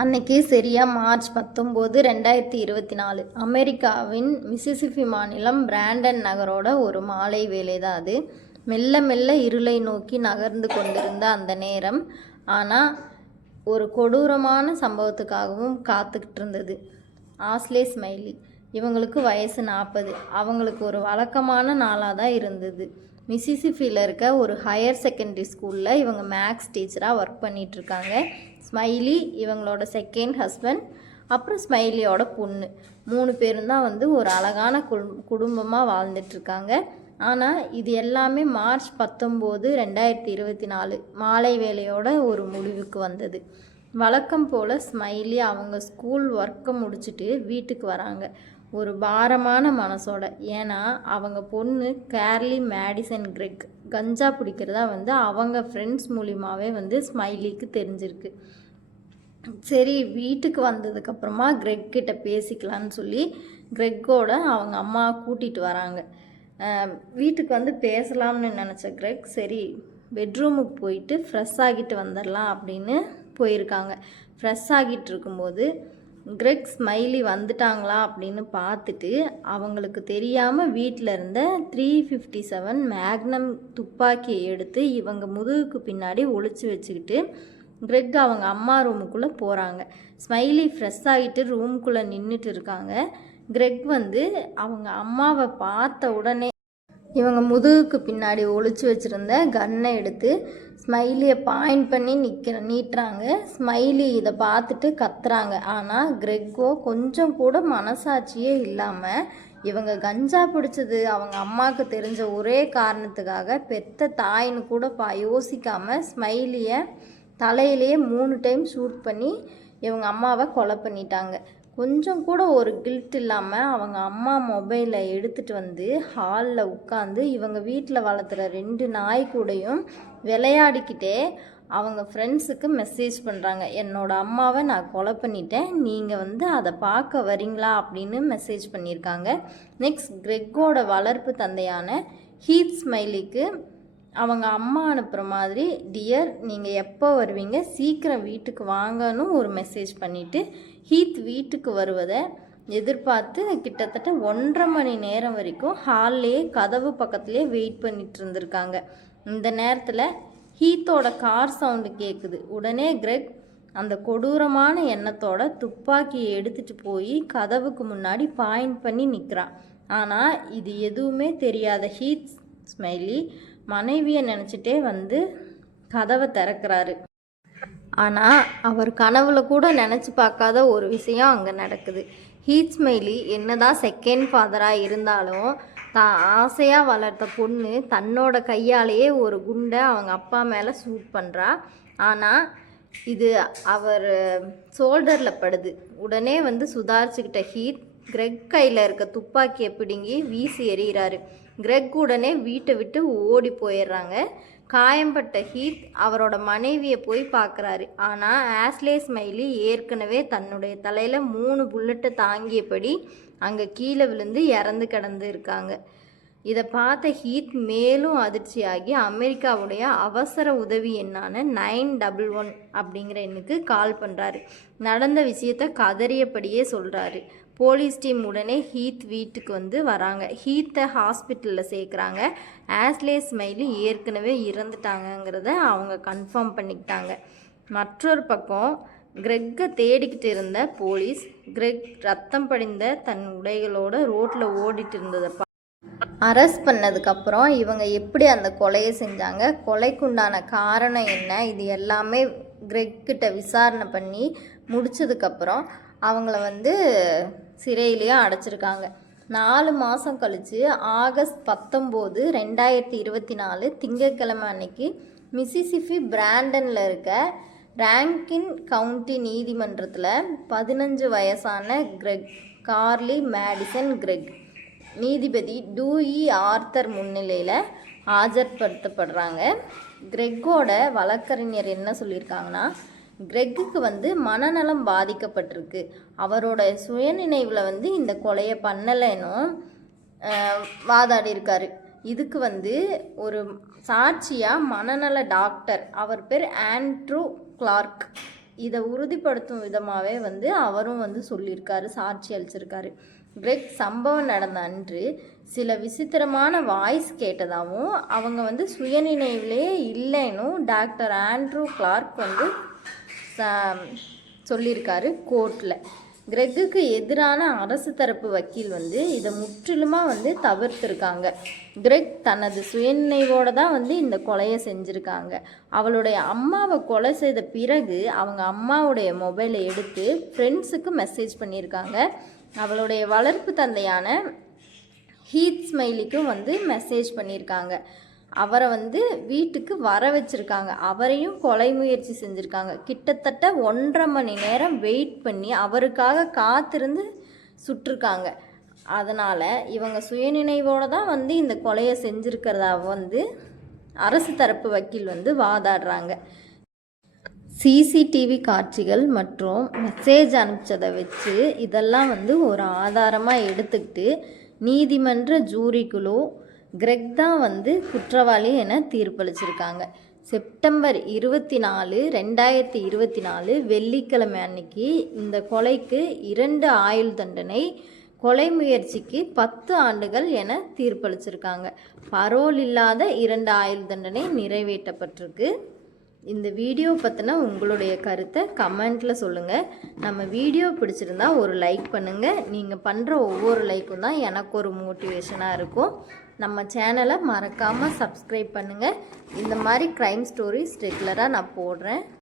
அன்னைக்கு சரியாக மார்ச் 19, 2024 அமெரிக்காவின் மிசிசிப்பி மாநிலம் பிராண்டன் நகரோட ஒரு மாலை வேலை தான் அது. மெல்ல மெல்ல இருளை நோக்கி நகர்ந்து கொண்டிருந்த அந்த நேரம் ஆனால் ஒரு கொடூரமான சம்பவத்துக்காகவும் காத்துக்கிட்டு இருந்தது. ஆஸ்லே ஸ்மைலி. இவங்களுக்கு வயசு 40. அவங்களுக்கு ஒரு வழக்கமான நாளாக தான் இருந்தது. மிசிசிப்பியில் இருக்க ஒரு ஹையர் செகண்டரி ஸ்கூலில் இவங்க மேக்ஸ் டீச்சராக ஒர்க் பண்ணிகிட்ருக்காங்க. ஸ்மைலி இவங்களோட செகண்ட் ஹஸ்பண்ட், அப்புறம் ஸ்மைலியோட பொண்ணு, 3 பேரும் தான் ஒரு அழகான குடும்பமாக வாழ்ந்துட்டுருக்காங்க. ஆனால் இது எல்லாமே மார்ச் 19, 2024 மாலை வேலையோட ஒரு முடிவுக்கு வந்தது. வழக்கம் போல் ஸ்மைலி அவங்க ஸ்கூல் ஒர்க்கை முடிச்சுட்டு வீட்டுக்கு வராங்க ஒரு பாரமான மனசோட. ஏன்னா அவங்க பொண்ணு கேர்லி மேடிசன் கிரெக் கஞ்சா பிடிக்கிறதா அவங்க ஃப்ரெண்ட்ஸ் மூலியமாகவே ஸ்மைலிக்கு தெரிஞ்சிருக்கு. சரி, வீட்டுக்கு வந்ததுக்கப்புறமா கிரெக் கிட்ட பேசிக்கலான்னு சொல்லி கிரெக்கோட அவங்க அம்மா கூட்டிகிட்டு வராங்க. வீட்டுக்கு பேசலாம்னு நினச்ச கிரெக் சரி பெட்ரூமுக்கு போயிட்டு ஃப்ரெஷ் ஆகிட்டு வந்துடலாம் அப்படின்னு போயிருக்காங்க. ஃப்ரெஷ் ஆகிட்டு இருக்கும்போது கிரெக் ஸ்மைலி வந்துட்டாங்களா அப்படின்னு பார்த்துட்டு அவங்களுக்கு தெரியாமல் வீட்டில் இருந்த 357 மேக்னம் துப்பாக்கியை எடுத்து இவங்க முதுகுக்கு பின்னாடி ஒளிச்சு வச்சுக்கிட்டு கிரெக் அவங்க அம்மா ரூமுக்குள்ளே போகிறாங்க. ஸ்மைலி ஃப்ரெஷ் ஆகிட்டு ரூமுக்குள்ளே நின்றுட்டு இருக்காங்க. கிரெக் அவங்க அம்மாவை பார்த்த உடனே இவங்க முதுகுக்கு பின்னாடி ஒளிச்சு வச்சுருந்த கன்னை எடுத்து ஸ்மைலியை பாயிண்ட் பண்ணி நீட்டுறாங்க. ஸ்மைலி இதை பார்த்துட்டு கத்துறாங்க. ஆனால் கிரெக்கோ கொஞ்சம் கூட மனசாட்சியே இல்லாமல் இவங்க கஞ்சா பிடிச்சது அவங்க அம்மாவுக்கு தெரிஞ்ச ஒரே காரணத்துக்காக பெத்த தாயின்னு கூட யோசிக்காமல் ஸ்மைலியை தலையிலேயே 3 டைம் ஷூட் பண்ணி இவங்க அம்மாவை கொலை பண்ணிட்டாங்க. கொஞ்சம் கூட ஒரு கில்ட் இல்லாமல் அவங்க அம்மா மொபைலை எடுத்துகிட்டு ஹாலில் உட்காந்து இவங்க வீட்டில் வளர்த்துற 2 நாய் கூடையும் விளையாடிக்கிட்டே அவங்க ஃப்ரெண்ட்ஸுக்கு மெசேஜ் பண்ணுறாங்க. என்னோடய அம்மாவை நான் கொலை பண்ணிட்டேன், நீங்கள் அதை பார்க்க வரீங்களா அப்படின்னு மெசேஜ் பண்ணியிருக்காங்க. நெக்ஸ்ட் கிரெக்கோட வளர்ப்பு தந்தையான ஹீத் ஸ்மைலிக்கு அவங்க அம்மா அனுப்புகிற மாதிரி டியர் நீங்கள் எப்போ வருவீங்க, சீக்கிரம் வீட்டுக்கு வாங்கன்னு ஒரு மெசேஜ் பண்ணிவிட்டு ஹீத் வீட்டுக்கு வருவதை எதிர்பார்த்து கிட்டத்தட்ட 1.5 மணி நேரம் வரைக்கும் ஹால்லேயே கதவு பக்கத்துலேயே வெயிட் பண்ணிட்டு இருந்திருக்காங்க. இந்த நேரத்தில் ஹீத்தோட கார் சவுண்டு கேட்குது. உடனே கிரெக் அந்த கொடூரமான எண்ணத்தோட துப்பாக்கியை எடுத்துகிட்டு போய் கதவுக்கு முன்னாடி பாயிண்ட் பண்ணி நிற்கிறான். ஆனால் இது எதுவுமே தெரியாத ஹீத் ஸ்மைலி மனைவியை நினச்சிட்டே கதவை திறக்கிறாரு. ஆனால் அவர் கனவுல கூட நினச்சி பார்க்காத ஒரு விஷயம் அங்கே நடக்குது. ஹீத் ஸ்மைலி என்னதான் செகண்ட் ஃபாதராக இருந்தாலும் தான் ஆசையாக வளர்த்த பொண்ணு தன்னோட கையாலேயே ஒரு குண்டை அவங்க அப்பா மேலே ஷூட் பண்ணுறா. ஆனால் இது அவர் ஷோல்டரில் படுது. உடனே சுதாரிச்சுக்கிட்ட ஹீத் கிரெக் கையில் இருக்க துப்பாக்கியை பிடுங்கி வீசி எறிகிறாரு. கிரெக் உடனே வீட்டை விட்டு ஓடி போயிடுறாங்க. காயம்பட்ட ஹீத் அவரோட மனைவியை போய் பார்க்குறாரு. ஆனால் ஆஸ்லே ஸ்மைலி ஏற்கனவே தன்னுடைய தலையில் 3 புல்லட்டை தாங்கியபடி அங்கே கீழே விழுந்து இறந்து கிடந்து இருக்காங்க. இதை பார்த்த ஹீத் மேலும் அதிர்ச்சியாகி அமெரிக்காவுடைய அவசர உதவி எண்ணான 911 அப்படிங்கிற எண்ணுக்கு கால் பண்ணுறாரு. நடந்த விஷயத்தை கதறியபடியே சொல்கிறாரு. போலீஸ் டீம் உடனே ஹீத் வீட்டுக்கு வராங்க. ஹீத்தை ஹாஸ்பிட்டலில் சேர்க்குறாங்க. ஆஸ்லே ஸ்மைலி ஏற்கனவே இறந்துட்டாங்கங்கிறத அவங்க கன்ஃபார்ம் பண்ணிக்கிட்டாங்க. மற்றொரு பக்கம் கிரெக்கை தேடிக்கிட்டு இருந்த போலீஸ் கிரெக் ரத்தம் படிந்த தன் உடைகளோட ரோட்டில் ஓடிட்டு இருந்ததை அரெஸ்ட் பண்ணதுக்கப்புறம் இவங்க எப்படி அந்த கொலையை செஞ்சாங்க, கொலைக்குண்டான காரணம் என்ன, இது எல்லாமே கிரெக்கிட்ட விசாரணை பண்ணி முடித்ததுக்கப்புறம் அவங்கள சிறையிலேயே அடைச்சிருக்காங்க. 4 மாதம் கழித்து ஆகஸ்ட் 19, 2024 திங்கட்கிழமை அன்னைக்கு மிசிசிப்பி பிராண்டனில் இருக்க ராங்கின் கவுண்டி நீதிமன்றத்தில் 15 வயசான கிரெக் கார்லி மேடிசன் கிரெக் நீதிபதி டூயி ஆர்த்தர் முன்னிலையில் ஆஜர்படுத்தப்படுறாங்க. கிரெக்கோட வழக்கறிஞர் என்ன சொல்லியிருக்காங்கன்னா, கிரெக்குக்கு மனநலம் பாதிக்கப்பட்டிருக்கு, அவரோட சுயநினைவில் இந்த கொலையை பண்ணலைன்னும் வாதாடி இருக்காரு. இதுக்கு ஒரு சாட்சியாக மனநல டாக்டர், அவர் பேர் ஆண்ட்ரூ கிளார்க், இதை உறுதிப்படுத்தும் விதமாகவே வந்து அவரும் வந்து சொல்லியிருக்காரு, சாட்சி அளிச்சிருக்காரு. கிரெக் சம்பவம் நடந்த அன்று சில விசித்திரமான வாய்ஸ் கேட்டதாகவும் அவங்க வந்து சுயநினைவிலே இல்லைன்னும் டாக்டர் ஆண்ட்ரூ கிளார்க் வந்து சொல்லியிருக்காரு கோர்ட்டில். கிரெக்குக்கு எதிரான அரசு தரப்பு வக்கீல் வந்து இதை முற்றிலுமாக வந்து தவிர்த்திருக்காங்க. கிரெக் தனது சுயநினைவோடு தான் வந்து இந்த கொலையை செஞ்சுருக்காங்க. அவளுடைய அம்மாவை கொலை செய்த பிறகு அவங்க அம்மாவுடைய மொபைலை எடுத்து ஃப்ரெண்ட்ஸுக்கு மெசேஜ் பண்ணியிருக்காங்க. அவளுடைய வளர்ப்பு தந்தையான ஹீத் ஸ்மைலிக்கும் வந்து மெசேஜ் பண்ணியிருக்காங்க. அவரை வந்து வீட்டுக்கு வர வச்சுருக்காங்க. அவரையும் கொலை முயற்சி செஞ்சுருக்காங்க. கிட்டத்தட்ட 1.5 மணி நேரம் வெயிட் பண்ணி அவருக்காக காத்திருந்து சுட்டிருக்காங்க. அதனால் இவங்க சுயநினைவோடு தான் வந்து இந்த கொலையை செஞ்சுருக்கிறதா வந்து அரசு தரப்பு வக்கீல் வந்து வாதாடுறாங்க. சிசிடிவி காட்சிகள் மற்றும் மெசேஜ் அனுப்பிச்சதை வச்சு இதெல்லாம் வந்து ஒரு ஆதாரமாக எடுத்துக்கிட்டு நீதிமன்ற ஜூரி குழு கிரெக் தான் வந்து குற்றவாளி என தீர்ப்பளிச்சிருக்காங்க. செப்டம்பர் 24, 2024 வெள்ளிக்கிழமை அன்னைக்கு இந்த கொலைக்கு 2 ஆயுள் தண்டனை, கொலை முயற்சிக்கு 10 ஆண்டுகள் என தீர்ப்பளிச்சிருக்காங்க. பரோல் இல்லாத 2 ஆயுள் தண்டனை நிறைவேற்றப்பட்டிருக்கு. இந்த வீடியோ பற்றின உங்களுடைய கருத்தை கமெண்ட்டில் சொல்லுங்கள். நம்ம வீடியோ பிடிச்சிருந்தா ஒரு லைக் பண்ணுங்கள். நீங்கள் பண்ணுற ஒவ்வொரு லைக்கும் தான் எனக்கு ஒரு மோட்டிவேஷனாக இருக்கும். நம்ம சேனலை மறக்காமல் சப்ஸ்கிரைப் பண்ணுங்கள். இந்த மாதிரி க்ரைம் ஸ்டோரிஸ் ரெகுலராக நான் போடுறேன்.